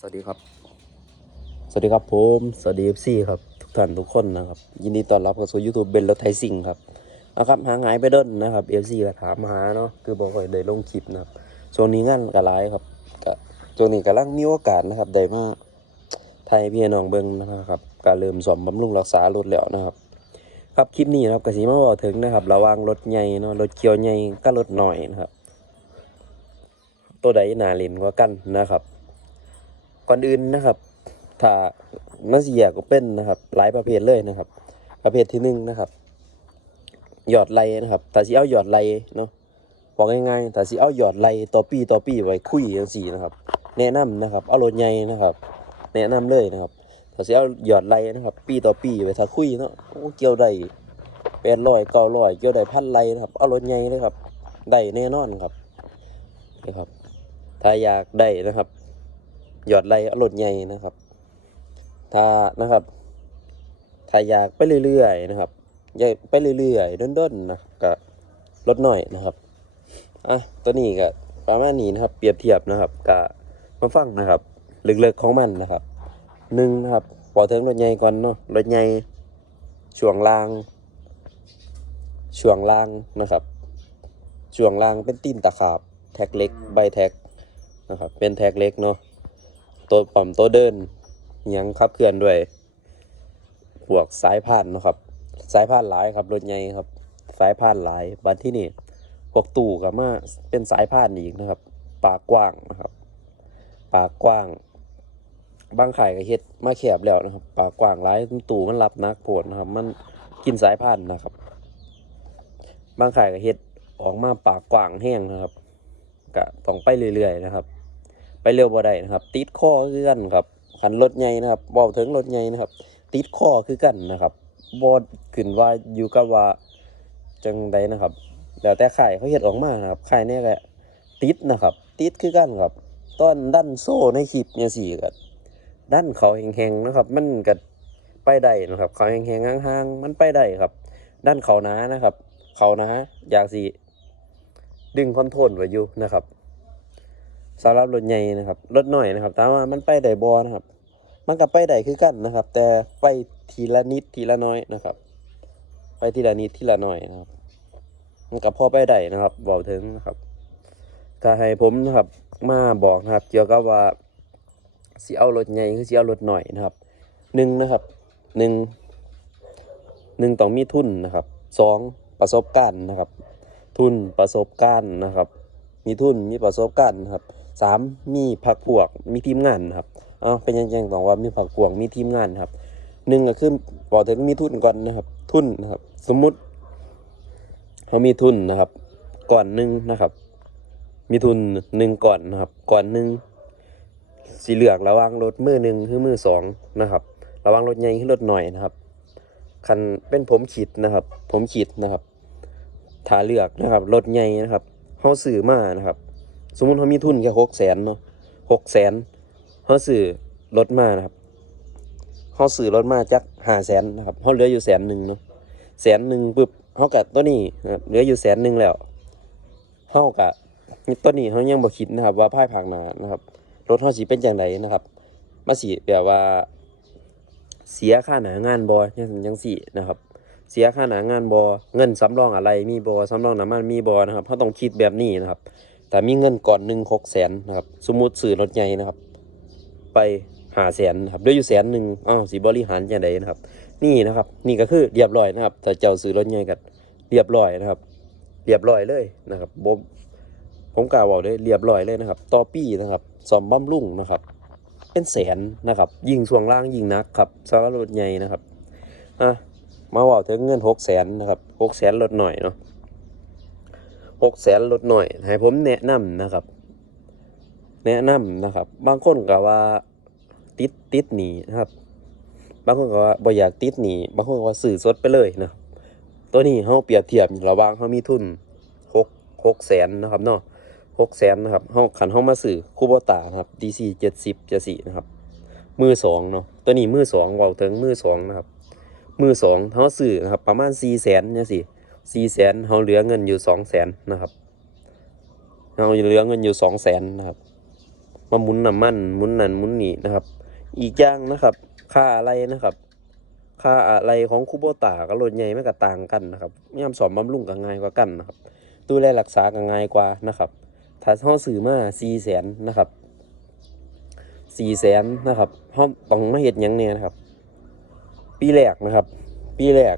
สวัสดีครับ สวัสดีครับผมสวัสดีเอฟซีครับทุกท่านทุกคนนะครับ ยินดีต้อนรับเข้าสู่ยูทูบเบนรถไทยซิงครับนะครับหางหายไปเดินนะครับเอฟซีก็ถามหาเนาะคือบอกว่าได้ลงคลิปนะครับช่วงนี้งานก็หลายครับก็ช่วงนี้กำลังมีโอกาสนะครับได้มาไทยพี่น้องเบิ่งนะครับการเริ่มซ่อมบำรุงรักษารถแล้วนะครับ ครับคลิปนี้นะครับกสิมาบอกถึงนะครับ ระว่างรถใหญ่เนาะรถเกียวใหญ่กับรถหน่อยนะครับ ตัวใดนาเล่นกว่ากันนะครับ ก่อนอื่นนะครับ ถ้ามันสิแยกก็เป็นนะครับ หลายประเภทเลยนะครับ ประเภทที่หนึ่งนะครับหยอดไหลนะครับถ้าสิเอาหยอดไหลเนาะบอกง่ายๆถ้าสิเอาหยอดไหลต่อปีต่อปีไว้คุยจังซี่นะครับ แนะนำนะครับ เอารถใหญ่นะครับ แนะนำเลยนะครับถ้าสิเอาหยอดไหลนะครับ ปีต่อปีไว้ถ้าคุยเนาะเกี่ยวได้แปดร้อยเก้าร้อยเกี่ยวได้พันไหลนะครับ เอารถใหญ่เลยครับ ได้แน่นอนครับนี่ครับ ถ้าอยากได้นะครับ หยอดไหลเอารถใหญ่นะครับ ถ้านะครับถ้าอยากไปเรื่อยๆนะครับอยากไปเรื่อยๆด้นๆนะก็ลดหน่อยนะครับอะตัวนี้ก็ประมาณนี้นะครับ เปรียบเทียบนะครับก็มาฟังนะครับลึกๆของมันนะครับหนึ่งนะครับพอถึงรถใหญ่ก่อนเนาะรถใหญ่ช่วงล่างช่วงล่างนะครับช่วงล่างเป็นตีนตะขาบแท็กเล็กใบแท็กนะครับเป็นแท็กเล็กเนาะ ตัวปั๊มตัวเดินยังขับเคลื่อนด้วยพวกสายพานนะครับ สายพานหลายครับรถใหญ่ครับ สายพานหลายบัดที่นี่พวกตู่กับมาเป็นสายพานอีกนะครับ ปากกว้างนะครับ ปากกว้าง บางไข่ก็เฮ็ดมาแคบแล้วนะครับ ปากกว้างหลายตู่มันรับนักโผดนะครับ มันกินสายพานนะครับ บางไข่ก็เฮ็ดออกมาปากกว้างแห้งนะครับก็ต้องไปเรื่อยๆนะครับ ไปเร็วบ่ได้นะครับ ติดข้อคือกันครับขันรถใหญ่นะครับเบาถึงรถใหญ่นะครับ ติดข้อคือกันนะครับบอขึ้นว่าอยู่กับว่าจังใดนะครับแล้วแต่ไข่เขาเฮ็ดออกมานะครับไข่เนี่ยก็ติดนะครับ ติดคือกันครับตอนดันโซ่ในคลิปเนี่ยสิก็ดันเขาแหงๆนะครับ มันก็ไปได้นะครับ เขาแหงๆห่างๆมันไปได้ครับดันเขาหนานะครับ เขาหนาอยากสิดึงคอนโทรลไว้อยู่นะครับ สำหรับรถใหญ่นะครับรถหน่อยนะครับถามว่ามันไปได้บอนะครับ มันก็ไปได้คือกันนะครับ แต่ไปทีละนิดทีละน้อยนะครับ ไปทีละนิดทีละน้อยนะครับมันก็พอไปได้นะครับบอกถึงนะครับ ถ้าให้ผมนะครับมาบอกนะครับ เกี่ยวกับว่าสิเอารถใหญ่คือสิเอารถหน่อยนะครับหนึ่งนะครับหนึ่งหนึ่งต้องมีทุนนะครับสองประสบการณ์นะครับ ทุนประสบการณ์นะครับ มีทุนมีประสบการณ์นะครับ สามมีพักพวกมีทีมงานนะครับเอาเป็นยังยังต้องว่ามีพักพวกมีทีมงานครับหนึ่งก็คือบอกถึงมีทุนก่อนนะครับ ทุนนะครับ สมมุติเขามีทุนนะครับ ก่อนหนึ่งนะครับ มีทุนหนึ่งก่อนนะครับ ก่อนหนึ่งสีเหลืองระว่างรถมือหนึ่งคือมือสองนะครับ ระว่างรถใหญ่คือรถหน่อยนะครับคันเป็นผมขีดนะครับ ผมขีดนะครับถ้าเลือกนะครับรถใหญ่นะครับเขาซื้อมานะครับ สมมุติเขามีทุนแค่หกแสนเนาะหกแสนเขาซื้อรถมานะครับเขาซื้อรถมาจักห้าแสนนะครับเขาเหลืออยู่แสนหนึ่งเนาะแสนหนึ่งปุ๊บเขากัตัวนี้นะครับเหลืออยู่แสนหนึ่งแล้วเขากะตัวนี้เขายังบ่คิดนะครับ ว่าภายภาคหน้านะครับรถเขาสีเป็นอย่างไรนะครับ มาสีแบบว่า เสียค่าหนางานบอยังยังสี่นะครับ เสียค่าหนางานบอเงินสำรองอะไรมีบอสำรองน้ำมันมีบอนะครับเขาต้องคิดแบบนี้นะครับ แต่มีเงินก่อนหนึ่งหกแสนนะครับ สมมุติซื้อรถใหญ่นะครับ ไปหาแสนนะครับเหลือยู่แสนหนึ่งอ้าวสีบริหารอย่างไรนะครับ นี่นะครับ นี่ก็คือเรียบร้อยนะครับแต่เจ้าซื้อรถใหญ่กันเรียบร้อยนะครับ เรียบร้อยเลยนะครับผมผมกล่าวบอกเลยเรียบร้อยเลยนะครับ ต่อปีนะครับซ่อมบำรุงนะครับ เป็นแสนนะครับยิงช่วงล่างยิงนักครับสำหรับรถใหญ่นะครับอะมาว่าถึงเงินหกแสนนะครับหกแสนลดหน่อยเนาะ หกแสนลดหน่อยให้ผมแนะนำนะครับ แนะนำนะครับ บางคนก็ว่าติดติดหนีนะครับ บางคนก็ว่าบ่อยากติดหนีบางคนก็ว่าสื่อสดไปเลยนะตัวนี้เขาเปรียบเทียบระว่างเขามีทุนหกหกแสนนะครับเนาะหกแสนนะครับเขาขันเขามาสื่อคูโบตาครับ DC เจ็ดสิบเจ็ดสี่นะครับ มือสองเนาะตัวนี้มือสองเว่าถึงมือสองนะครับ มือสองเขาซื้อนะครับ ประมาณสี่แสนเนี่ยสิ สี่แสนเขาเหลือเงินอยู่สองแสนนะครับเราเหลือเงินอยู่สองแสนนะครับมาหมุนน้ำมันหมุนนั่นหมุนนี่นะครับ อีกอย่างนะครับ ค่าอะไรนะครับ ค่าอะไรของคูโบตากับรถใหญ่ไมันก็ต่างกันนะครับยามสอมบำรุงก็ง่ายกว่ากันนะครับ ดูแลรักษาก็ง่ายกว่านะครับถ้าเฮาซื้อมา4แสนนะครับ4แสนนะครับเฮาต้องมาเฮ็ดยังแน่นะครับ ปีแรกนะครับ ปีแรก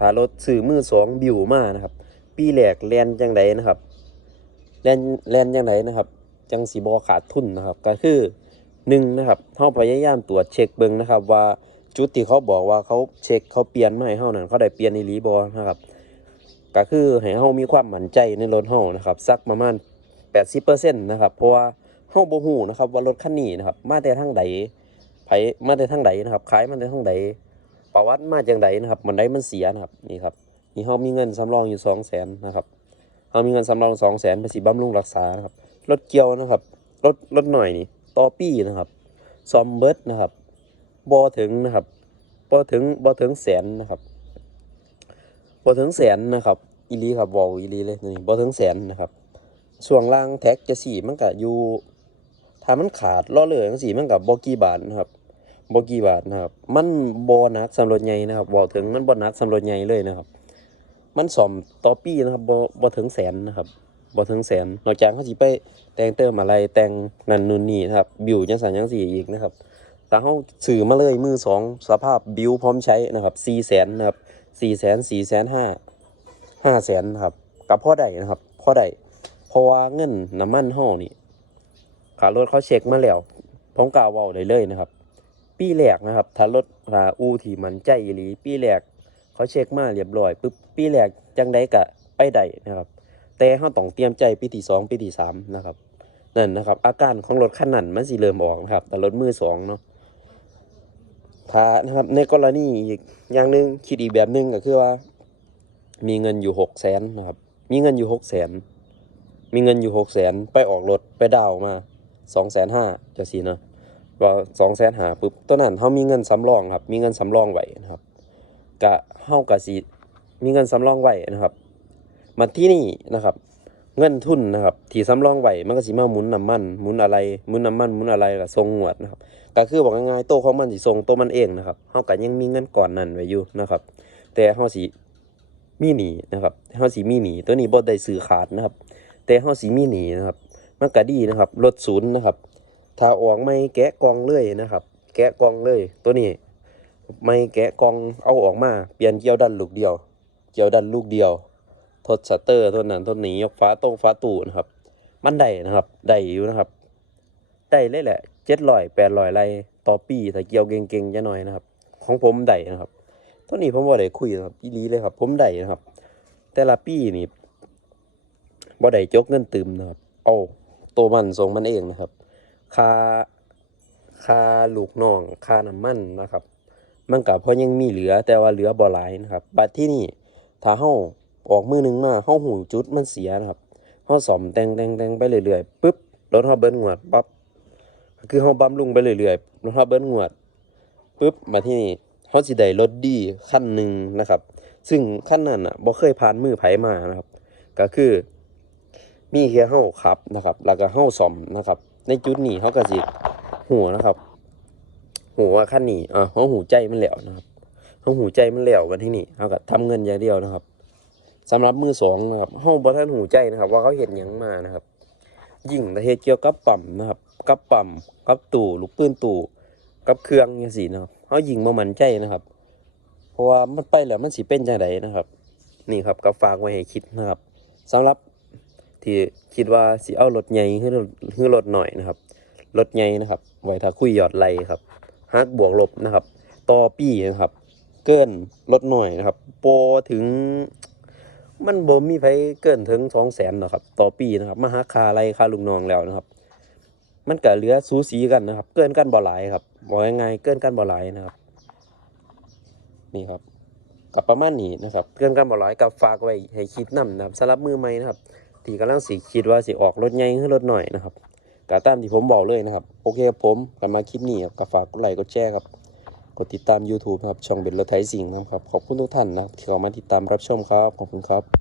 ถ้ารถซื้อมือสองบิวมานะครับ ปีแรกแลนจังไดนะครับแลนแลนจังไดนะครับ จังสีบอขาดทุนนะครับ ก็คือหนึ่งนะครับเฮาพยายามตรวจเช็คเบิ่งนะครับ ว่าจุดที่เขาบอกว่าเขาเช็คเขาเปลี่ยนไมาให้านั่นเขาได้เปลี่ยนอีหลีบ่นะครับ ก็คือให้เฮามีความมั่นใจในรถเฮานะครับสักประมาณ80%นะครับเพราะว่าเฮาบ่ฮู้นะครับว่ารถคันนี้นะครับ มาแต่ทางใดไผมาแต่ทางใดนะครับขายมาแต่ทางใด ประวัติมาจังใดนะครับมันใดมันเสียนะครับนี่ครับนี่เฮามีเงินสำรองอยู่200,000นะครับเฮามีเงินสำรอง200,000ไปสิบำรุงรักษานะครับรถเกียวนะครับรถรถหน่อยนี่ต่อปี้นะครับซอมเบิร์ดนะครับบอถึงนะครับบอถึงบอถึงแสนนะครับบอถึงแสนนะครับอีลีครับวอลอีลีเลยนี่บอถึงแสนนะครับส่วนล่างแท็กจะสี่มันก็อยู่ถ้ามันขาดล้อเลยจังสี่มันกับบอกี่บาทนะครับ บกี่บาทนะครับ มันบอนักสำรวจใหญ่นะครับบอถึงมันบอนักสำรวจใหญ่เลยนะครับ มันสอมต่อปีนะครับบอบอถึงแสนนะครับบ่ถึงแสนนอกจากเขาสิไปแต่งเติมอะไรแต่งนันนูนนี่นะครับ บิวจังสันจังสี่อีกนะครับถ้าเขาสื่อมาเลยมือสองสภาพบิวพร้อมใช้นะครับสี่แสนนะครับสี่แสนสี่แสนห้าห้าแสนนะครับกับพ่อได้นะครับพ่อได้เพราะว่าเงินน้ำมันห่อนี่ขารถเขาเช็คมาแล้วผมกล่าวเว้าได้เลยนะครับ ปีแรกนะครับ ถ้ารถถ้าอูที่มันใจอีหลี ปีแรกเขาเช็คมาเรียบร้อยปุ๊บปีแรกจังไดกะไปได้นะครับ แต่เราต้องเตรียมใจปีที่สองปีที่สามนะครับนั่นนะครับ อาการของรถคันนั้นมันสิเริ่มออกนะครับ แต่รถมือสองเนาะถ้านะครับในกรณีอีกอย่างหนึ่งคิดอีกแบบหนึ่งก็คือว่า มีเงินอยู่หกแสนนะครับ มีเงินอยู่หกแสนมีเงินอยู่หกแสนไปออกรถไปดาวมาสองแสนห้าจะสิเนาะ ว่าสองแสนหาปุ๊บตัวนั้นเขามีเงินสำรองครับ มีเงินสำรองไว้นะครับกะเฮากะสิมีเงินสำรองไว้นะครับ มาที่นี่นะครับ เงินทุนนะครับ ที่สำรองไว้มันก็สิมาหมุนน้ำมันหมุนอะไรหมุนน้ำมันหมุนอะไรก็ทรงงวดนะครับก็คือบอกง่ายๆโตของมันสิทรงโตมันเองนะครับเฮาก็ยังมีเงินก่อนนั้นไว้อยู่นะครับ แต่เฮาสิมีหนีนะครับเฮาสิมีหนีตัวนี้บ่ได้ซื้อขาดนะครับ แต่เฮาสิมีหนีนะครับมันก็ดีนะครับลดศูนย์นะครับ ถ้าออกไม่แกะกองเลยนะครับ แกะกองเลย ตัวนี้ ไม่แกะกองเอาออกมา เปลี่ยนเกียวดันลูกเดียว เกียวดันลูกเดียว ทดชัตเตอร์ตัวนั้นตัวนี้ยกฟ้าตรงฟ้าตู้นะครับ มันได้นะครับ ได้อยู่นะครับ ได้เลยแหละเจ็ดร้อยแปดร้อยไรต่อปีถ้าเกี่ยวเก่งๆจะหน่อยนะครับ ของผมได้นะครับตัวนี้ผมบ่ได้คุยนะครับอีลีเลยครับ ผมได้นะครับ แต่ละปีนี่บ่ได้จกเงินตืมนะครับ เอาตัวมันส่งมันเองนะครับ ค่าค่าลูกน้องค่าน้ำมันนะครับ มันก็พอยังมีเหลือแต่ว่าเหลือบ่หลายนะครับบัดที่นี่ถ้าเฮาออกมือหนึงมาเฮาหูจุดมันเสียนะครับเฮาซ่อมแต่งแต่งแต่งไปเรื่อยๆปึ๊บรถเฮาเบิ้ลงวดปั๊บคือเฮาบำรุงไปเรื่อยๆรถเฮาเบิ้ลงวดปึ๊บมาที่นี่เฮาสิได้รถดีคันหนึ่งนะครับ ซึ่งคันนั้นอะบ่เคยผ่านมือไผมานะครับ ก็คือ มีแค่เฮาขับนะครับ แล้วก็เฮาซ่อมนะครับ ในจุดนี้เฮาก็สิหัวนะครับหัวาคันนี้อ่าเฮาหูใจมันแล้วนะครับเฮาหูใจมันแล้ววันที่นี่เฮาก็ทำเงินอย่างเดียวนะครับสำหรับมือสองนะครับเฮาบ่ทันหูใจนะครับ ว่าเขาเฮ็ดหยังมานะครับ ยิ่งแต่เฮ็ดเกี่ยวกับปั๊มนะครับกับปั๊มกับตู้ลูกปืนตู้กับเครื่องจังซี่นะครับเฮายิงบ่มั่นใจนะครับ เพราะว่ามันไปแล้วมันสิเป็นจังไดนะครับ นี่ครับก็ฝากไว้ให้คิดนะครับสำหรับ ที่คิดว่าสิเอารถใหญ่ขึ้นขึ้นรถหน่อยนะครับรถใหญ่นะครับไว้ถ้าคุยยอดไหลครับฮักบวกลบนะครับต่อปีนะครับ เกินรถหน่อยนะครับ โปถึง มันบ่มีไผเกินถึงสองแสนหรอกครับ ต่อปีนะครับมาหักค่าอะไรค่าลูกน้องแล้วนะครับ มันก็เหลือสูสีกันนะครับ เกินกันบ่หลายครับบอกยังไงเกินกันบ่หลายนะครับ นี่ครับกับประมาณนี้นะครับ เกินกันบ่หลายกับฝากไว้ให้คิดนํนะครับสำหรับมือใหม่นะครับ ที่กำลังสีคิดว่าสิออกรถใหญ่ขึ้นรถหน่อยนะครับกาตามที่ผมบอกเลยนะครับ โอเคครับผมกันมาคลิปนี้ครับกฝากกดไลค์กดแชร์ครับ กดติดตาม YouTube ครับ ช่องเบนรถไทยสิงห์นะครับ ขอบคุณทุกท่านนะครับที่เข้ามาติดตามรับชมครับ ขอบคุณครับ